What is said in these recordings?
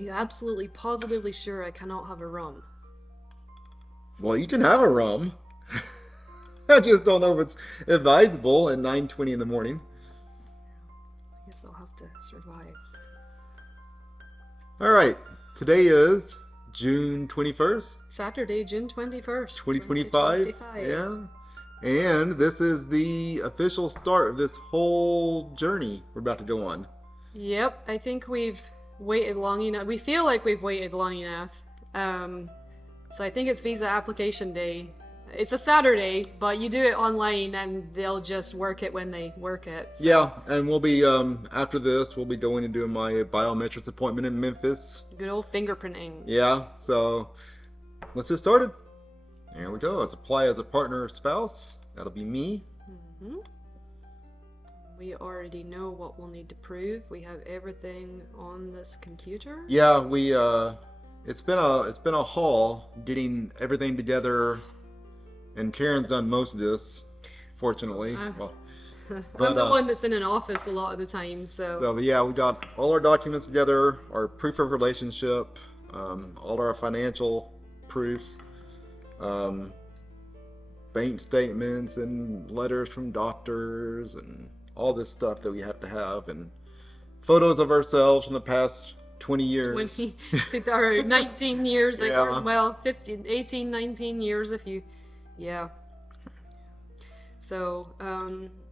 Are you absolutely positively sure I cannot have a rum? Well, you can have a rum. I just don't know if it's advisable at 9:20 in the morning. I guess I'll have to survive. All right. Today is June 21st, Saturday, June 21st, 2025. 2025. Yeah. And this is the official start of this whole journey we're about to go on. Yep, I think we've waited long enough. We feel like we've waited long enough. Um, so I think it's visa application day. It's a Saturday, but you do it online and they'll just work it when they work it. So. Yeah, and we'll be after this, we'll be going and doing my biometrics appointment in Memphis. Good old fingerprinting. Yeah, so let's get started. There we go. Let's apply as a partner or spouse. That'll be me. hmm We already know what we'll need to prove. We have everything on this computer. Yeah, it's been a haul getting everything together, and Karen's done most of this, fortunately. Well, I'm the one that's in an office a lot of the time, so. So, but yeah, we got all our documents together, our proof of relationship, all our financial proofs, bank statements and letters from doctors and all this stuff that we have to have, and photos of ourselves from the past 20 years. 20 or 19 years, Yeah. well, 15, 18, 19 years if you, yeah. So,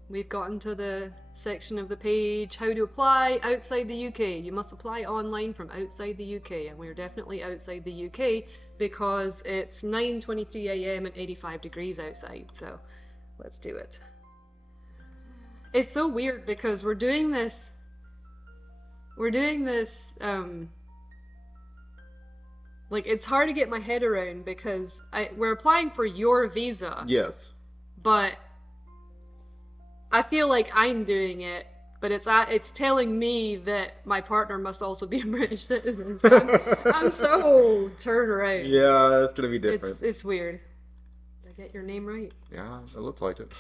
we've gotten to the section of the page, how to apply outside the UK. You must apply online from outside the UK, and we're definitely outside the UK because it's 9:23 a.m. and 85 degrees outside, so let's do it. It's so weird because we're doing this, like, it's hard to get my head around because we're applying for your visa. Yes. But I feel like I'm doing it, but it's telling me that my partner must also be a British citizen. So I'm so turned around. Yeah, it's gonna be different. It's weird. Did I get your name right? Yeah, it looks like it.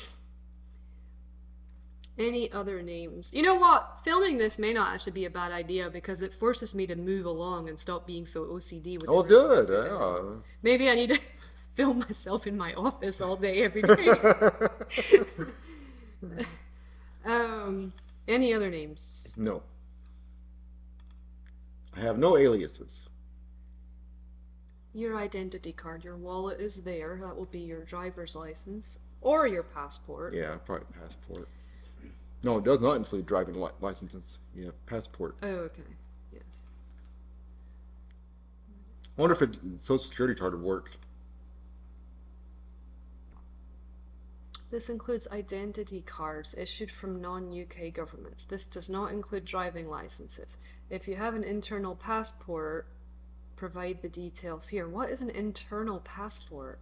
Any other names? You know what? Filming this may not actually be a bad idea because it forces me to move along and stop being so OCD with Oh, everything. good. Yeah. Maybe I need to film myself in my office all day every day. Any other names? No. I have no aliases. Your identity card, your wallet is there. That will be your driver's license or your passport. Yeah, probably passport. No, it does not include driving licenses. Yeah, passport. Oh, okay. Yes. I wonder if a Social Security card would work. This includes identity cards issued from non-UK governments. This does not include driving licenses. If you have an internal passport, provide the details here. What is an internal passport?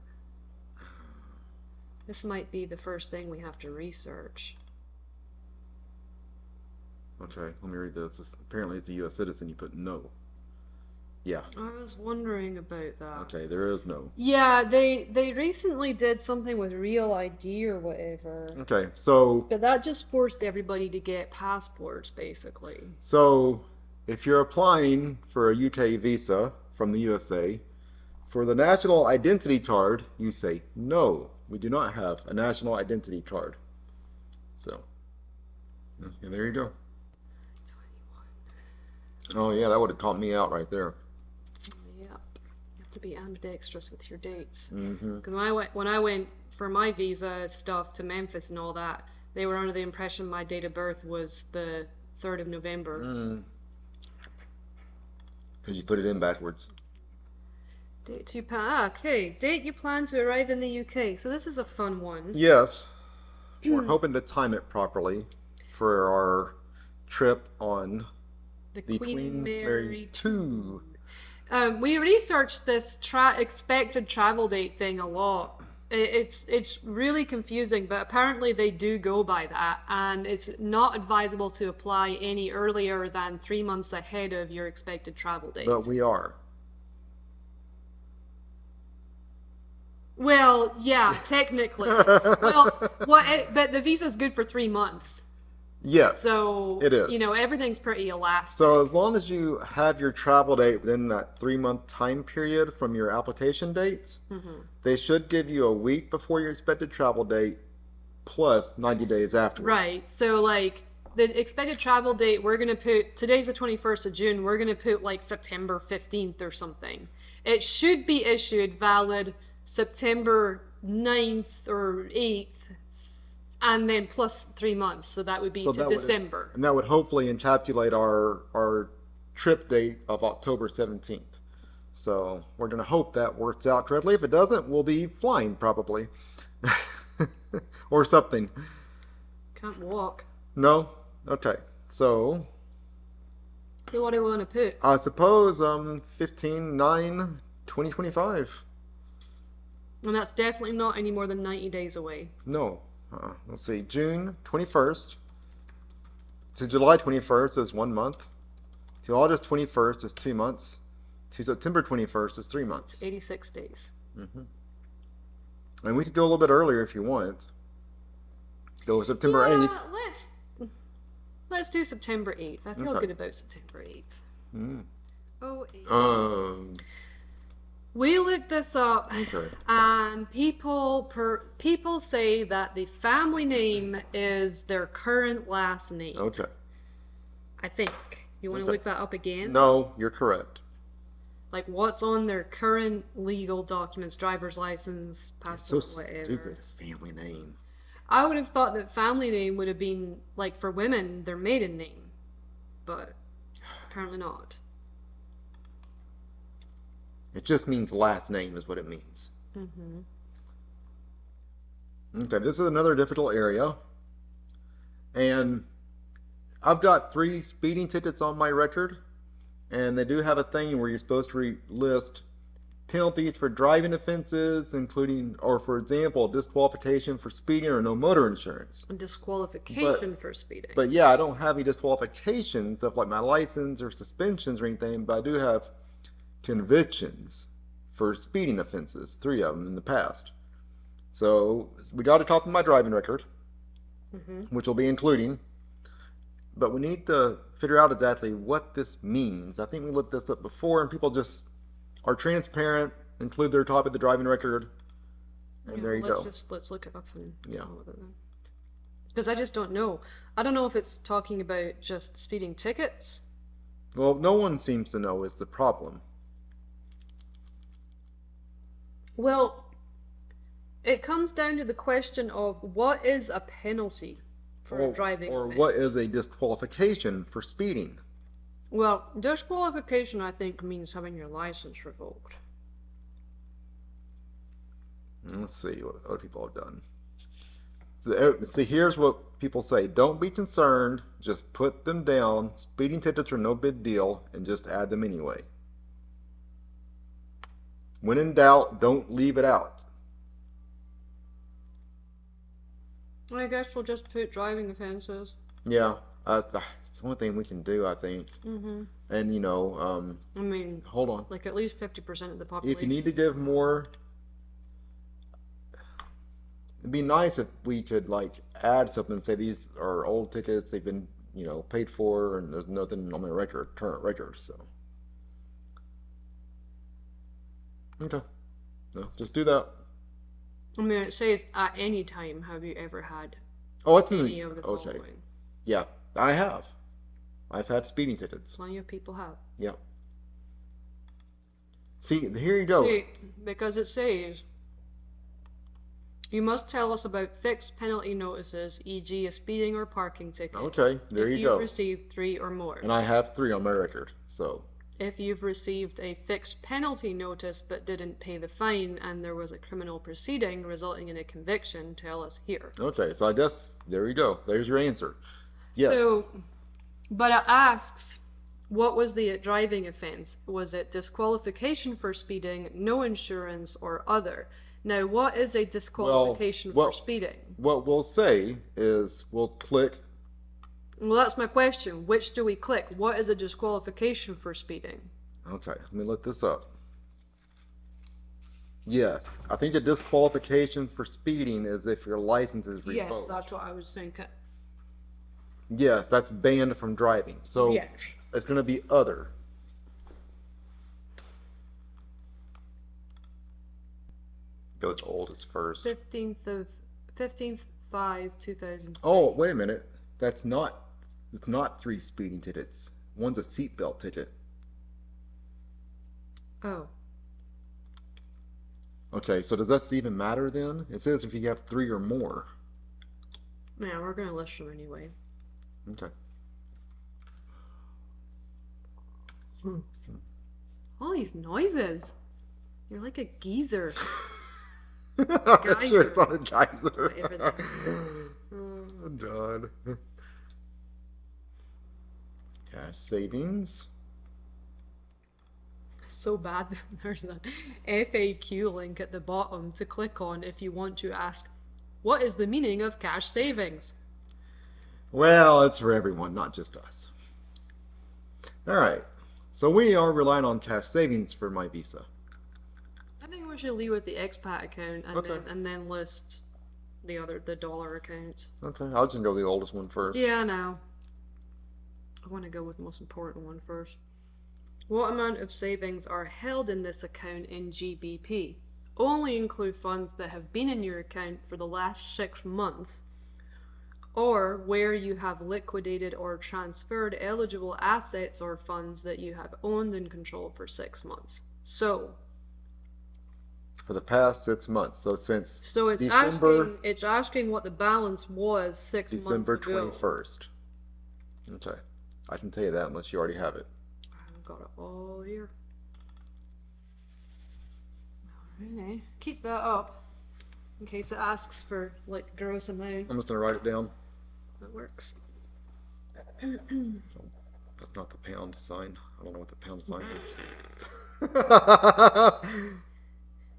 This might be the first thing we have to research. Okay, let me read this. Apparently it's a U.S. citizen. You put no. Yeah. I was wondering about that. Okay, there is no. Yeah, they recently did something with Real ID or whatever. Okay, so But that just forced everybody to get passports, basically. if you're applying for a UK visa from the USA, for the national identity card, you say no. We do not have a national identity card. So, yeah, there you go. 21. Oh yeah, that would have caught me out right there. Yep. You have to be ambidextrous with your dates. Mm-hmm. Because when I went for my visa stuff to Memphis and all that, they were under the impression my date of birth was the 3rd of November. Because you put it in backwards. Date you plan. Okay. Date you plan to arrive in the UK. So this is a fun one. Yes. We're hoping to time it properly for our trip on The the Queen Mary 2. We researched this expected travel date thing a lot. It's really confusing, but apparently they do go by that, and it's not advisable to apply any earlier than 3 months ahead of your expected travel date. But we are. Well, yeah, technically. Well, but the visa's good for 3 months. Yes, So, it is. everything's pretty elastic. So as long as you have your travel date within that 3-month time period from your application dates, they should give you a week before your expected travel date plus 90 days afterwards. Right. So, like, the expected travel date, we're going to put, today's the 21st of June, we're going to put like September 15th or something. It should be issued valid September 9th or 8th, and then plus 3 months. So that would be So to that would- December. And that would hopefully encapsulate our trip date of October 17th. So we're going to hope that works out correctly. If it doesn't, we'll be flying probably. Or something. Can't walk. No? Okay. So So what do I want to put? I suppose 15/9/2025. And that's definitely not any more than 90 days away. No. Let's see. June 21st to July 21st is 1 month. To August 21st is 2 months. To September 21st is 3 months. 86 days. And we could do a little bit earlier if you want. Go September 8th. Let's do September 8th. I feel Okay. good about September 8th. Oh, 8th. We looked this up, Okay. and people say that the family name is their current last name. Okay. I think. You want to Okay. look that up again? No, you're correct. Like what's on their current legal documents, driver's license, So passport, whatever. stupid. Family name. I would have thought that family name would have been, like, for women, their maiden name. But apparently not. It just means last name is what it means. Okay, this is another difficult area. And I've got 3 speeding tickets on my record. And they do have a thing where you're supposed to list penalties for driving offenses, including, or for example, disqualification for speeding or no motor insurance. A disqualification for speeding. But yeah, I don't have any disqualifications of like my license or suspensions or anything, but I do have convictions for speeding offenses, 3 of them in the past. So we got a copy of my driving record, which will be including. But we need to figure out exactly what this means. I think we looked this up before, and people just are transparent, include their copy of the driving record, and there you go. Let's look it up and Yeah. go with it then. Because I just don't know. I don't know if it's talking about just speeding tickets. Well, no one seems to know is the problem. Well, it comes down to the question of what is a penalty for a driving Or offense? what is a disqualification for speeding? Well, disqualification, I think, means having your license revoked. Let's see what other people have done. So, see, here's what people say. Don't be concerned. Just put them down. Speeding tickets are no big deal, and just add them anyway. When in doubt, don't leave it out. I guess we'll just put driving offenses. Yeah, it's the only thing we can do, I think. And I mean, hold on. like at least 50% of the population. If you need to give more, it'd be nice if we could like add something and say these are old tickets, they've been paid for, and there's nothing on my current record. So okay, no, just do that. I mean, it says at any time have you ever had Oh, it's in any the of the okay. following. Yeah, I have. I've had speeding tickets. Plenty of people have. Yeah. See, here you go. See, because it says you must tell us about fixed penalty notices, e.g. a speeding or parking ticket. Okay, there if you go. you've received 3 or more. And I have 3 on my record, so. If you've received a fixed penalty notice but didn't pay the fine and there was a criminal proceeding resulting in a conviction, tell us here. Okay, so I guess there you go. There's your answer. Yes. So, but it asks, what was the driving offense? Was it disqualification for speeding, no insurance, or other? Now, what is a disqualification for speeding? What we'll say is we'll click. Well, that's my question. Which do we click? What is a disqualification for speeding? Okay, let me look this up. Yes, I think a disqualification for speeding is if your license is Yes, revoked. that's what I was thinking. Yes, that's banned from driving. So Yes. it's going to be other. Go with the oldest first. 15/5/2000. Oh, wait a minute. That's not. It's not 3 speeding tickets. One's a seatbelt ticket. Oh. Okay, so does that even matter then? It says if you have 3 or more. Yeah, we're gonna list them anyway. Okay. All these noises. You're like a geezer. I'm sure it's not a geyser. Whatever that is. Oh, God. Cash savings. So bad that there's an FAQ link at the bottom to click on if you want to ask, what is the meaning of cash savings? Well, it's for everyone, not just us. All right. So we are relying on cash savings for my visa. I think we should leave with the expat account and Okay. then list the dollar accounts. Okay, I'll just go with the oldest one first. Yeah, no. I want to go with the most important one first. What amount of savings are held in this account in GBP? Only include funds that have been in your account for the last 6 months, or where you have liquidated or transferred eligible assets or funds that you have owned and controlled for 6 months. So For the past 6 months. So since it's December asking what the balance was 6 December months ago. 21st. Okay. I can tell you that unless you already have it. I've got it all here. Alright, keep that up in case it asks for like gross amount. I'm just gonna write it down. That works. That's not the pound sign. I don't know what the pound sign is.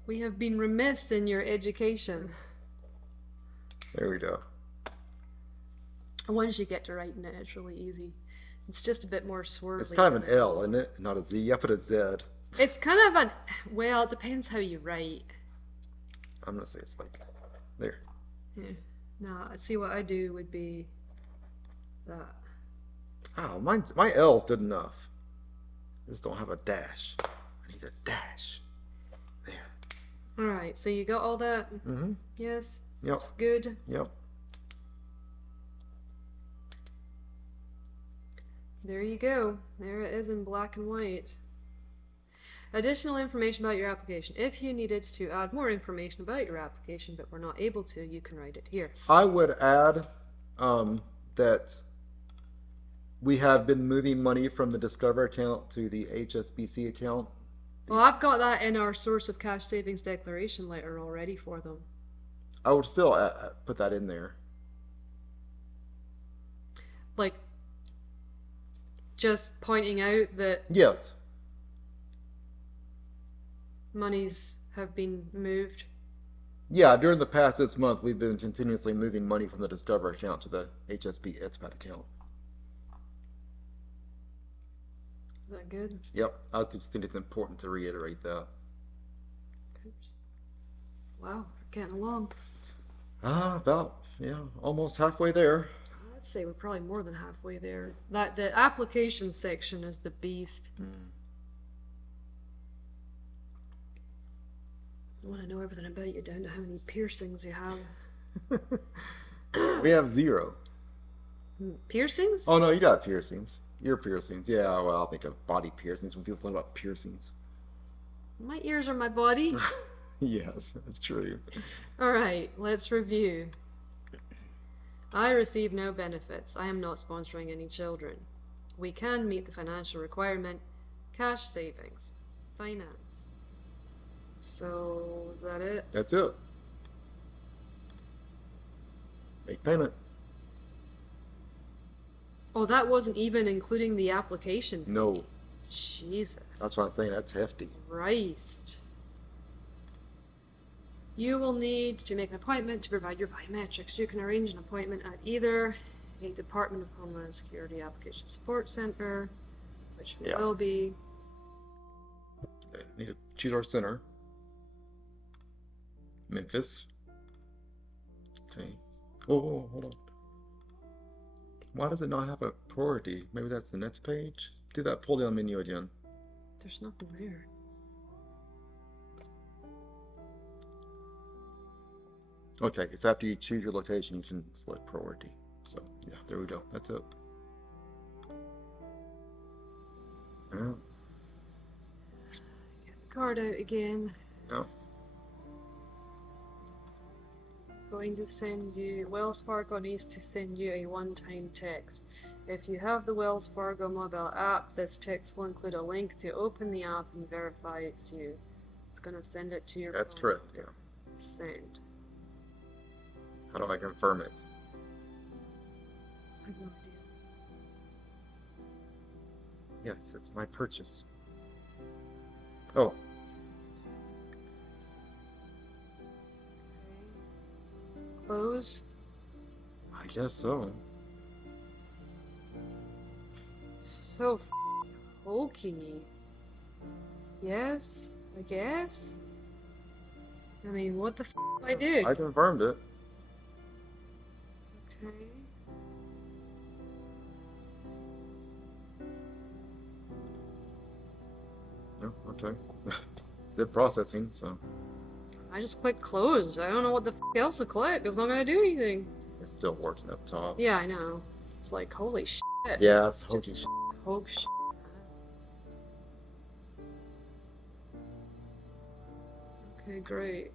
We have been remiss in your education. There we go. Once you get to writing it, it's really easy. It's just a bit more swirly. It's kind of an L, isn't it? Not a Z. I put a Z. It's kind of an, well, it depends how you write. I'm gonna say it's like there. Yeah. No, see what I do would be that. Oh, my L's good enough. I just don't have a dash. I need a dash. There. Alright, so you got all that? Mm-hmm. Yes? Yep. It's good? Yep. There you go. There it is in black and white. Additional information about your application. If you needed to add more information about your application but were not able to, you can write it here. I would add that we have been moving money from the Discover account to the HSBC account. Well, I've got that in our source of cash savings declaration letter already for them. I would still put that in there. Like, just pointing out that Yes. monies have been moved. Yeah, during the past 6 months, we've been continuously moving money from the Discover account to the HSB expat account. Is that good? Yep, I just think it's important to reiterate that. Wow, we're getting along. Almost halfway there. I'd say we're probably more than halfway there. That the application section is the beast. I want to know everything about you, down to how many piercings you have. We have 0. Piercings? Oh no, you got piercings. Ear piercings. Yeah, well, I'll think of body piercings when people talk about piercings. My ears are my body. Yes, that's true. Alright, let's review. I receive no benefits. I am not sponsoring any children. We can meet the financial requirement. Cash savings. Finance. So, is that it? That's it. Make payment. Oh, that wasn't even including the application fee. No. Jesus. That's what I'm saying. That's hefty. Christ. You will need to make an appointment to provide your biometrics. You can arrange an appointment at either a Department of Homeland Security Application Support Center, which will be... Need to choose our center. Memphis. Okay. Oh, hold on. Why does it not have a priority? Maybe that's the next page? Do that pull down menu again. There's nothing there. Okay, it's after you choose your location, you can select priority. So, yeah, there we go. That's it. Yeah. Get the card out again. Yeah. Going to send you, Wells Fargo needs to send you a one-time text. If you have the Wells Fargo mobile app, this text will include a link to open the app and verify it's you. It's going to send it to your That's phone. correct, yeah. Send. How do I confirm it? I have no idea. Yes, it's my purchase. Oh, Close. I guess so. So hokey. Yes, I guess. I mean, what the do I do? I confirmed it. Okay. Oh, okay. It's processing, so I just clicked close. I don't know what the else to click. It's not gonna do anything. it's still working up top. Yeah, I know. It's like, holy shit. Yeah, it's Just hokey shit. hoke shit. Okay, great.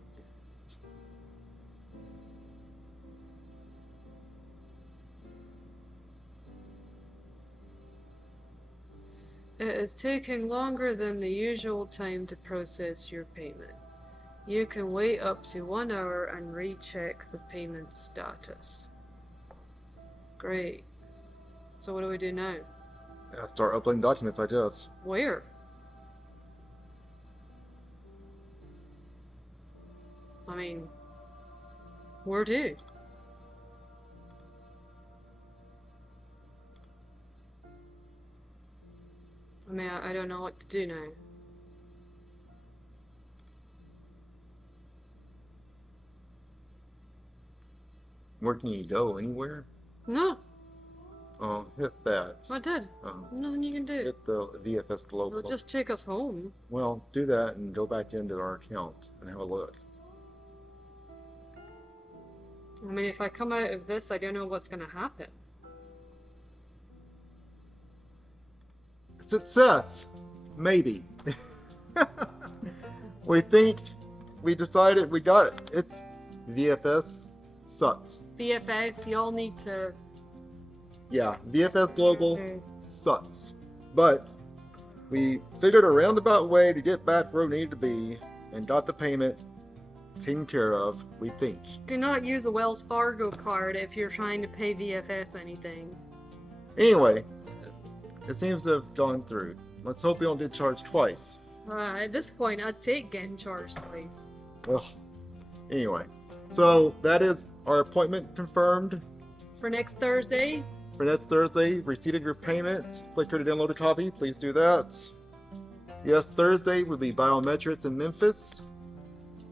It is taking longer than the usual time to process your payment. You can wait up to 1 hour and recheck the payment status. Great. So what do we do now? Yeah, start uploading documents, I guess. Where? I mean, where to? I mean, I don't know what to do now. Where can you go? Anywhere? No, Oh, hit that. I did. Oh, Nothing you can do. hit the VFS global. It'll just take us home. Well, do that and go back into our account and have a look. I mean, if I come out of this, I don't know what's gonna happen. Success! Maybe. We think we decided we got it. It's VFS sucks. BFS, y'all need to. Yeah, VFS Global Okay. sucks. But we figured a roundabout way to get back where we needed to be and got the payment taken care of, we think. Do not use a Wells Fargo card if you're trying to pay VFS anything. Anyway, it seems to have gone through. Let's hope we don't get charged twice. At this point, I'd take getting charged twice. Ugh. Anyway, so that is our appointment confirmed For next Thursday, for next Thursday. Receipt of your payment. Click here to download a copy. Please do that. Yes, Thursday will be Biometrics in Memphis.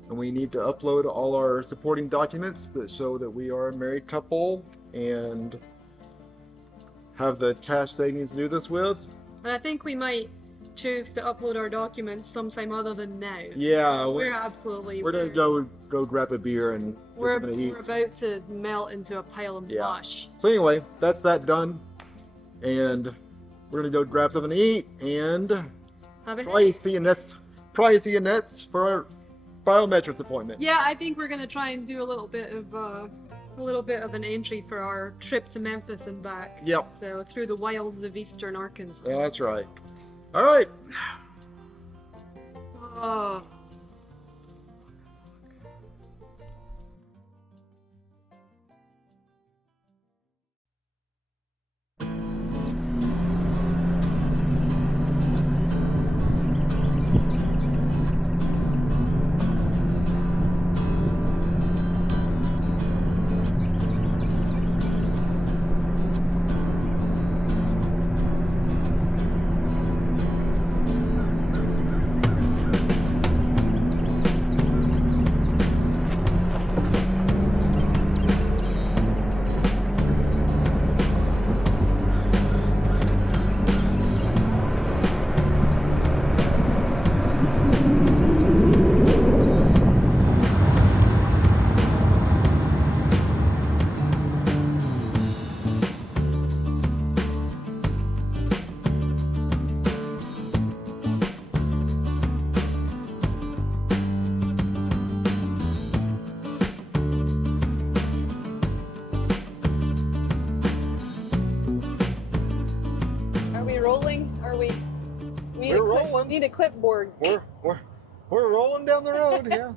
And we need to upload all our supporting documents that show that we are a married couple and have the cash savings to do this with. and I think we might choose to upload our documents sometime other than now. Yeah, We're absolutely. we're gonna go grab a beer and get We're something to eat. about to melt into a pile of Yeah. mush. So anyway, that's that done. And we're gonna go grab something to eat and Have a probably see you next for our biometrics appointment. Yeah, I think we're gonna try and do a little bit of an entry for our trip to Memphis and back. Yep. So through the wilds of eastern Arkansas. That's right. All right. Oh. rolling. Need a clipboard. We're rolling down the road. Yeah.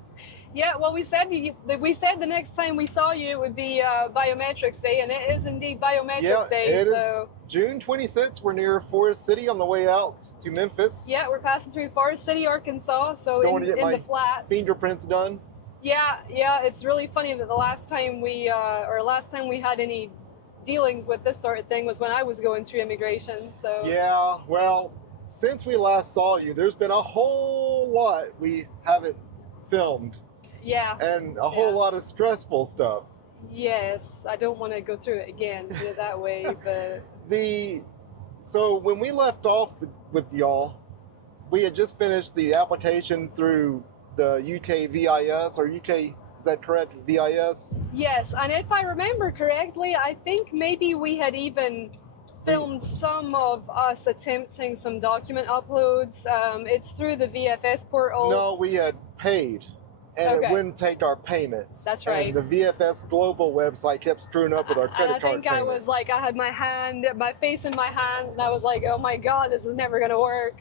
Yeah, well, we said the next time we saw you it would be Biometrics Day, and it is indeed Biometrics Yeah, Day. it is So June 26th. We're near Forest City on the way out to Memphis. yeah, we're passing through Forest City, Arkansas. So Going to get in my the flats. fingerprints done. Yeah, it's really funny that the last time we had any dealings with this sort of thing was when I was going through immigration. So Yeah, well, since we last saw you, there's been a whole lot we haven't filmed, yeah, and a whole lot of stressful stuff. yes, I don't want to go through it again, put it that way, but So when we left off with y'all, we had just finished the application through the UK VIS, or UK, is that correct, VIS? yes, and if I remember correctly, I think maybe we had even filmed some of us attempting some document uploads. It's through the VFS portal. No, we had paid, and Okay. it wouldn't take our payments. That's right. And the VFS Global website kept screwing up with our credit card I think I was like, I had my face in my hands, and I was like, oh my god, this is never gonna work.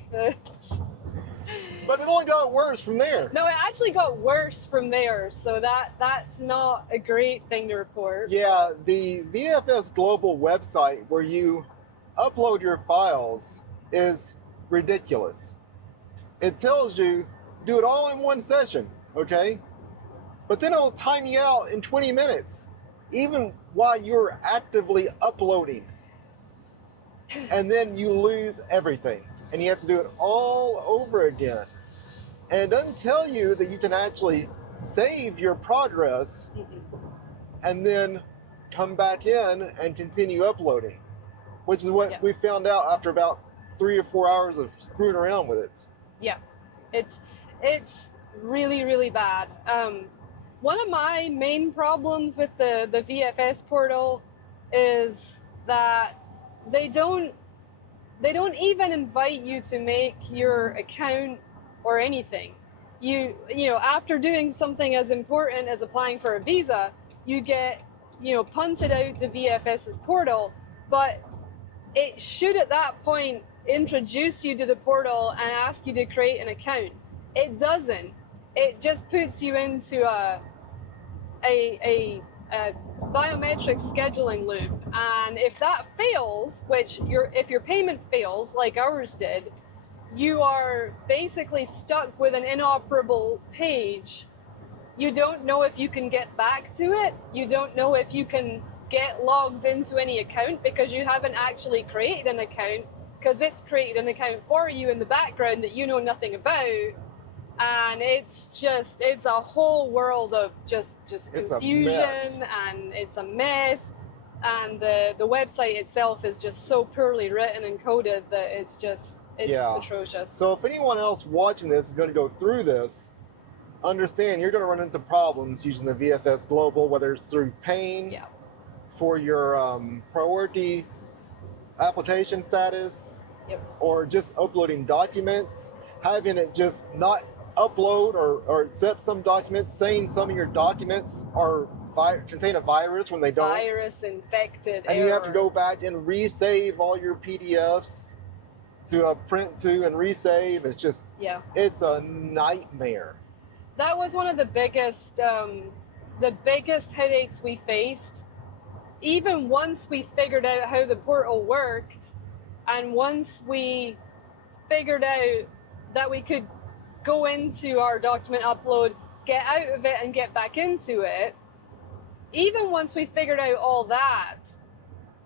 But it only got worse from there. No, it actually got worse from there, so that's not a great thing to report. Yeah, the VFS Global website where you upload your files is ridiculous. It tells you do it all in one session, okay? But then it'll time you out in 20 minutes, even while you're actively uploading. And then you lose everything, and you have to do it all over again. And it doesn't tell you that you can actually save your progress and then come back in and continue uploading, which is what we found out after about 3 or 4 hours of screwing around with it. Yeah, it's really, really bad. One of my main problems with the VFS portal is that they don't even invite you to make your account or anything. You know, after doing something as important as applying for a visa, you get, punted out to VFS's portal, but it should at that point introduce you to the portal and ask you to create an account. It doesn't. It just puts you into a biometric scheduling loop, and if that fails, if your payment fails like ours did, you are basically stuck with an inoperable page. You don't know if you can get back to it. You don't know if you can get logged into any account because you haven't actually created an account, because it's created an account for you in the background that you know nothing about. And it's a whole world of just confusion, and it's a mess. And the website itself is just so poorly written and coded that it's atrocious. So if anyone else watching this is going to go through this, understand you're going to run into problems using the VFS Global, whether it's through paying for your priority application status, or just uploading documents, having it just not upload or accept some documents, saying some of your documents contain a virus when they don't. Virus infected. And you have to go back and resave all your PDFs, do a print to and resave. It's just, it's a nightmare. That was one of the biggest headaches we faced. Even once we figured out how the portal worked, and once we figured out that we could go into our document upload, get out of it and get back into it, even once we figured out all that,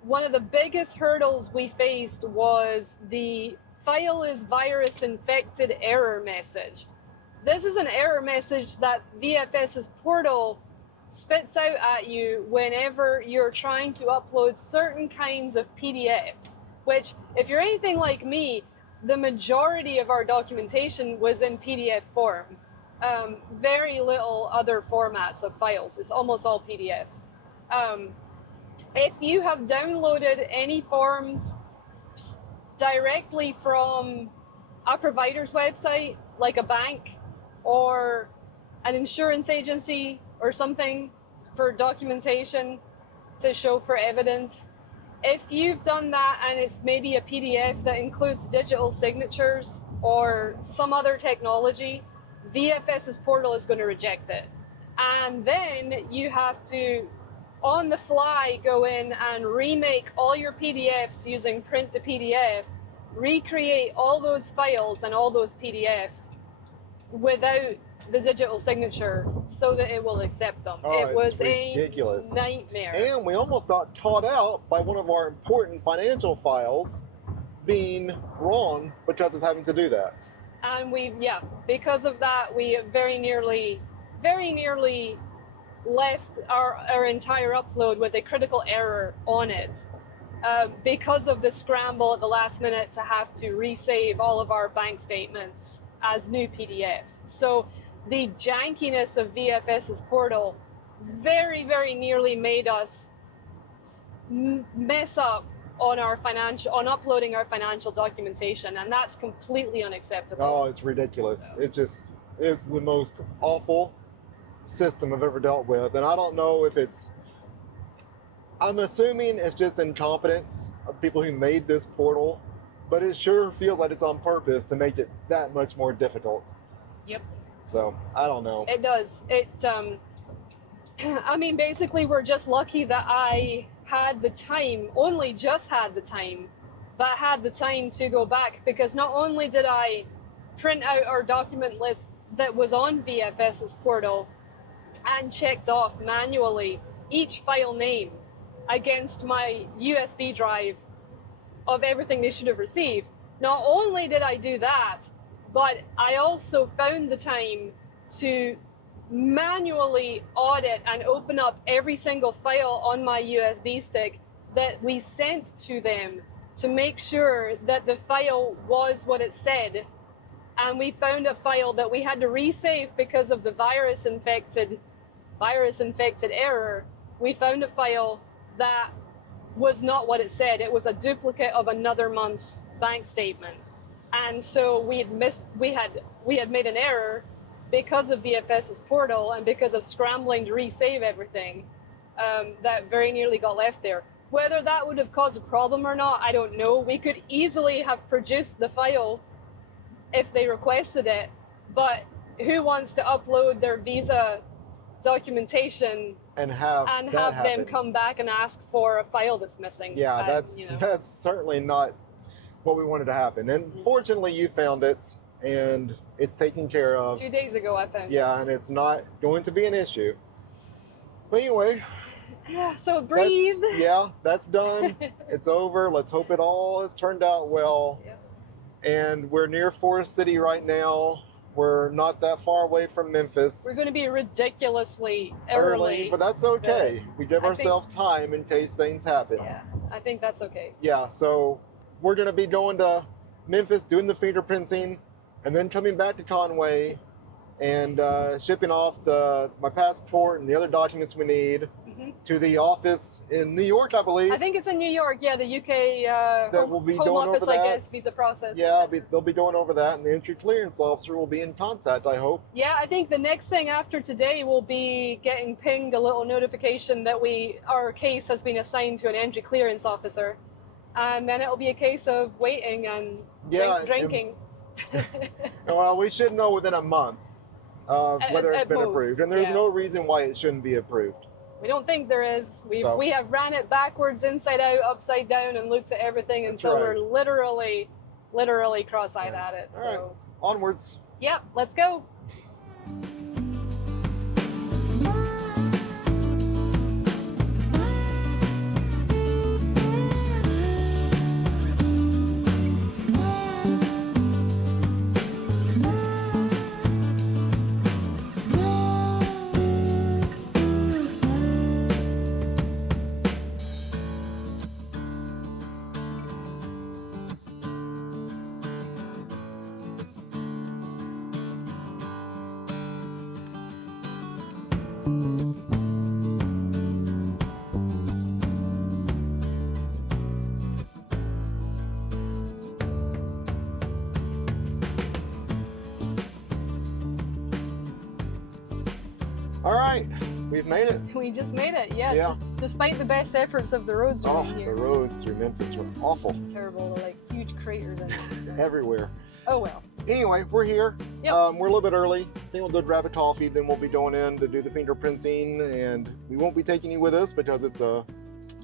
one of the biggest hurdles we faced was the file is virus infected error message. This is an error message that VFS's portal spits out at you whenever you're trying to upload certain kinds of PDFs, which, if you're anything like me, the majority of our documentation was in PDF form. Very little other formats of files. It's almost all PDFs. If you have downloaded any forms directly from a provider's website, like a bank or an insurance agency or something for documentation to show for evidence, if you've done that and it's maybe a PDF that includes digital signatures, or some other technology, VFS's portal is going to reject it. And then you have to, on the fly, go in and remake all your PDFs using print to PDF, recreate all those files and all those PDFs without the digital signature so that it will accept them. Oh, it was it's ridiculous. a nightmare. And we almost got caught out by one of our important financial files being wrong because of having to do that. And because of that, we very nearly left our entire upload with a critical error on it because of the scramble at the last minute to have to resave all of our bank statements as new PDFs. So the jankiness of VFS's portal very, very nearly made us mess up on uploading our financial documentation, and that's completely unacceptable. Oh, it's ridiculous. It's the most awful system I've ever dealt with, and I don't know if I'm assuming it's just incompetence of people who made this portal, but it sure feels like it's on purpose to make it that much more difficult. Yep. So, I don't know. It does. I mean, basically, we're just lucky that I had the time, only just had the time, but had the time to go back, because not only did I print out our document list that was on VFS's portal and checked off manually each file name against my USB drive of everything they should have received. Not only did I do that, but I also found the time to manually audit and open up every single file on my USB stick that we sent to them to make sure that the file was what it said. And we found a file that we had to resave because of the virus infected error. We found a file that was not what it said. It was a duplicate of another month's bank statement. And so we had made an error because of VFS's portal and because of scrambling to resave everything, that very nearly got left there. Whether that would have caused a problem or not, I don't know. We could easily have produced the file if they requested it, but who wants to upload their visa documentation and have them come back and ask for a file that's missing? Yeah, that's certainly not what we wanted to happen. And fortunately, you found it, and it's taken care of. 2 days ago, I found it. Yeah, and it's not going to be an issue. But anyway. Yeah, so breathe. That's done. It's over. Let's hope it all has turned out well. Yep. And we're near Forest City right now. We're not that far away from Memphis. We're going to be ridiculously early. But that's okay. We give ourselves time in case things happen. Yeah, I think that's okay. Yeah, so we're going to be going to Memphis, doing the fingerprinting, and then coming back to Conway and shipping off my passport and the other documents we need to the office in New York, I believe. I think it's in New York, yeah, the UK that will be home going office, over that. I guess, visa process. Yeah, they'll be going over that, and the entry clearance officer will be in contact, I hope. Yeah, I think the next thing after today will be getting pinged a little notification that our case has been assigned to an entry clearance officer. And then it'll be a case of waiting and drinking. Well, we should know within a month whether it's been most, approved. And there's no reason why it shouldn't be approved. We don't think there is. We have ran it backwards, inside out, upside down, and looked at everything until we're literally cross-eyed at it. All right, onwards. Yep, let's go. All right, we've made it. We just made it, yeah. Despite the best efforts of the roads around here. The roads through Memphis were awful. Terrible, like huge craters and everywhere. Oh well. Anyway, we're here. Yep. We're a little bit early. I think we'll do grab a coffee, then we'll be going in to do the fingerprinting, and we won't be taking you with us because it's a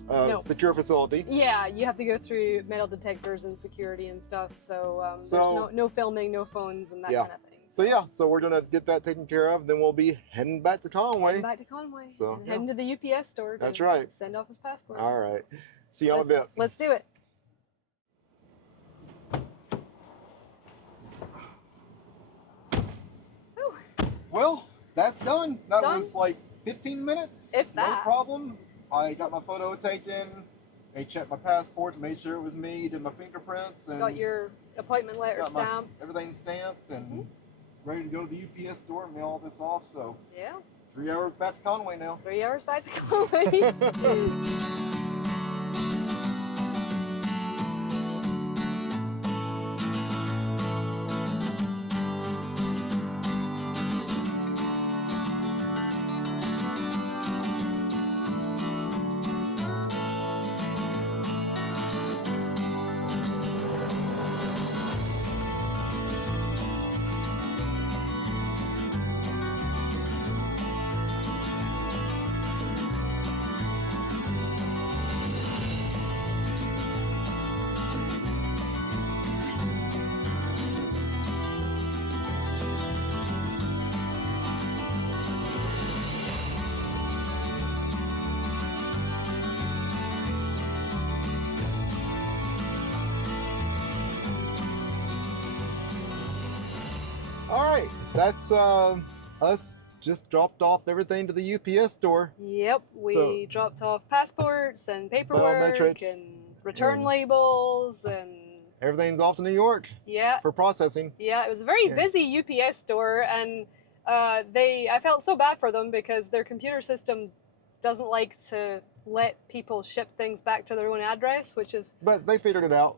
No. secure facility. Yeah, you have to go through metal detectors and security and stuff. So, there's no filming, no phones, and that kind of thing. So yeah, so we're gonna get that taken care of. Then we'll be heading back to Conway. Heading back to Conway. So and heading to the UPS store. That's to right. Send off his passport. All right. See you in a bit. Let's do it. Well, that's done. That Done? was like 15 minutes. If that. No problem. I got my photo taken. They checked my passport to make sure it was me, did my fingerprints, and Got your appointment letter got stamped. everything stamped and ready to go to the UPS store and mail all this off. So Yeah. 3 hours back to Conway now. 3 hours back to Conway. All right, that's us just dropped off everything to the UPS store. Yep, we dropped off passports and paperwork Biometrics and return and- labels and Everything's off to New York yeah, for processing. yeah. It was a very Yeah. busy UPS store, and I felt so bad for them because their computer system doesn't like to let people ship things back to their own address, which is But they figured it out.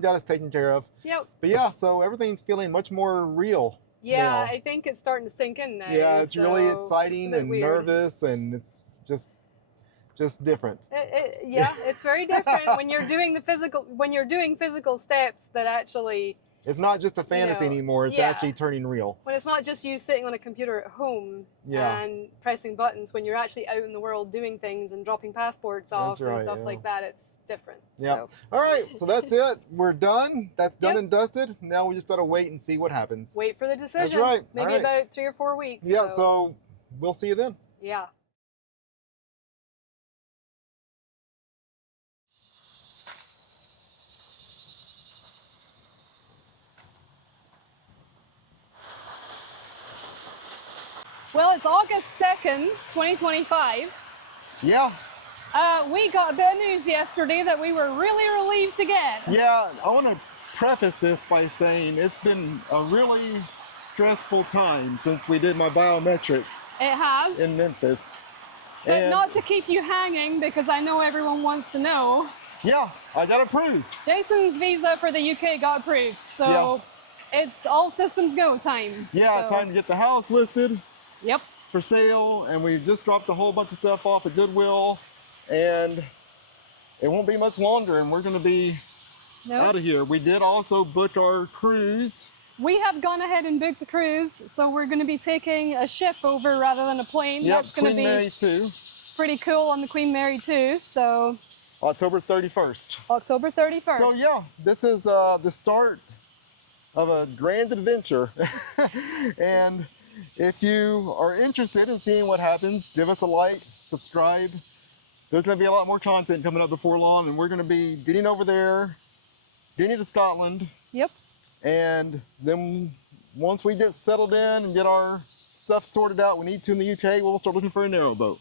Got us taken care of. Yep. But yeah, so everything's feeling much more real. Yeah, now. I think it's starting to sink in now. Yeah, it's really so exciting it's a bit and weird. nervous, and it's just different. Yeah, it's very different when you're doing physical steps that actually. It's not just a fantasy anymore. It's yeah. actually turning real. When it's not just you sitting on a computer at home and pressing buttons, when you're actually out in the world doing things and dropping passports off and stuff like that, it's different. Yeah. So. All right, so that's it. We're done. That's done and dusted. Now we just gotta wait and see what happens. Wait for the decision. That's right. Maybe about 3 or 4 weeks. Yeah, so we'll see you then. Yeah. Well, it's August 2nd, 2025. Yeah. We got a bit of news yesterday that we were really relieved to get. Yeah, I want to preface this by saying it's been a really stressful time since we did my biometrics It has. in Memphis. But not to keep you hanging, because I know everyone wants to know. Yeah, I got approved. Jason's visa for the UK got approved, so it's all systems go time. Yeah, so. time to get the house listed. Yep. For sale, and we just dropped a whole bunch of stuff off at Goodwill, and it won't be much longer, and we're going to be out of here. We did also book our cruise. We have gone ahead and booked a cruise, so we're going to be taking a ship over rather than a plane. Yep, That's going to be Mary 2. Pretty cool on the Queen Mary 2. So October 31st. October 31st. So yeah, this is the start of a grand adventure, and if you are interested in seeing what happens, give us a like, subscribe. There's going to be a lot more content coming up before long, and we're going to be getting over there, getting to Scotland. Yep. And then once we get settled in and get our stuff sorted out we need to in the UK, we'll start looking for a narrowboat.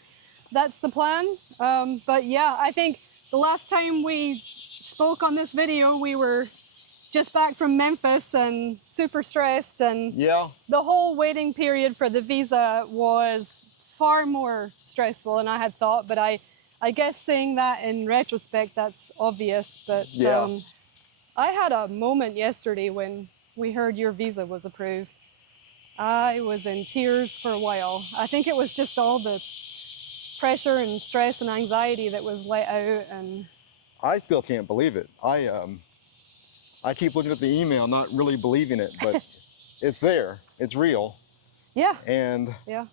That's the plan. But yeah, I think the last time we spoke on this video, we were just back from Memphis and super stressed, and the whole waiting period for the visa was far more stressful than I had thought. But I guess saying that in retrospect, that's obvious. But I had a moment yesterday when we heard your visa was approved. I was in tears for a while. I think it was just all the pressure and stress and anxiety that was let out, and I still can't believe it. I keep looking at the email, not really believing it, but it's there. It's real. Yeah. And Yeah.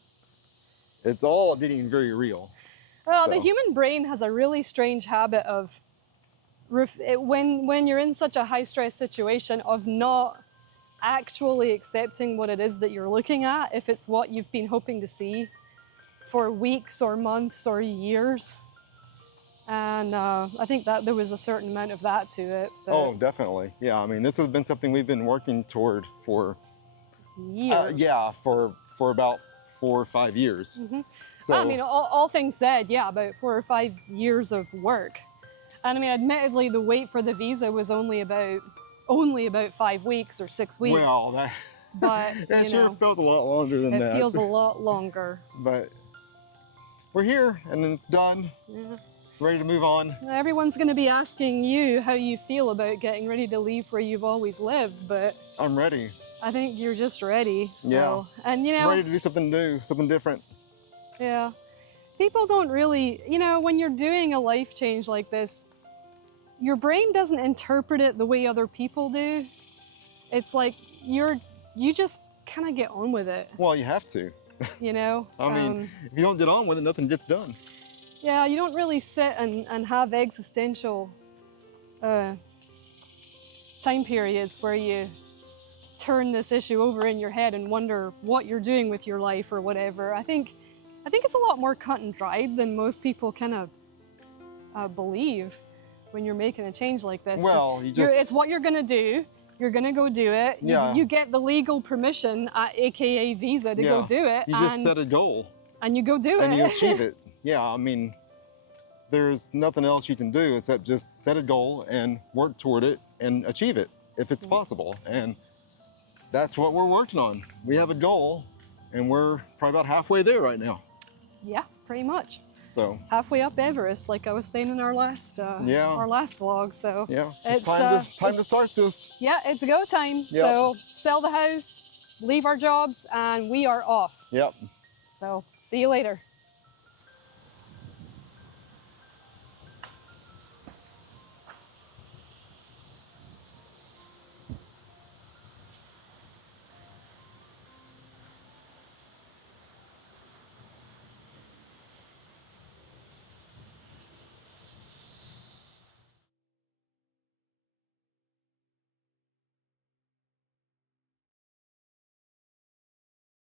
it's all getting very real. Well, So. the human brain has a really strange habit of, when you're in such a high stress situation, of not actually accepting what it is that you're looking at, if it's what you've been hoping to see for weeks or months or years. And I think that there was a certain amount of that to it. Oh, definitely. Yeah, I mean, this has been something we've been working toward for years. Yeah, for about 4 or 5 years. Mm-hmm. So I mean, all things said, yeah, about 4 or 5 years of work. And I mean, admittedly, the wait for the visa was only about 5 weeks or 6 weeks. Well, that but it sure felt a lot longer than that. It feels a lot longer. But we're here, and it's done. Yeah. Ready to move on. Everyone's going to be asking you how you feel about getting ready to leave where you've always lived, but I'm ready. I think you're just ready. So. Yeah. And I'm ready to do something new, something different. Yeah. People don't really, when you're doing a life change like this, your brain doesn't interpret it the way other people do. It's like you just kind of get on with it. Well, you have to. I mean, if you don't get on with it, nothing gets done. Yeah, you don't really sit and have existential time periods where you turn this issue over in your head and wonder what you're doing with your life or whatever. I think it's a lot more cut and dried than most people kind of believe when you're making a change like this. Well, it's what you're gonna do. You're gonna go do it. Yeah. You get the legal permission, aka visa, to go do it. You just set a goal. And you go do it. And you achieve it. Yeah, I mean, there's nothing else you can do except just set a goal and work toward it and achieve it if it's possible. And that's what we're working on. We have a goal, and we're probably about halfway there right now. Yeah, pretty much. So halfway up Everest, like I was saying in our last vlog. So yeah, it's time to start this. Yeah, it's go time. Yep. So sell the house, leave our jobs, and we are off. Yep. So see you later.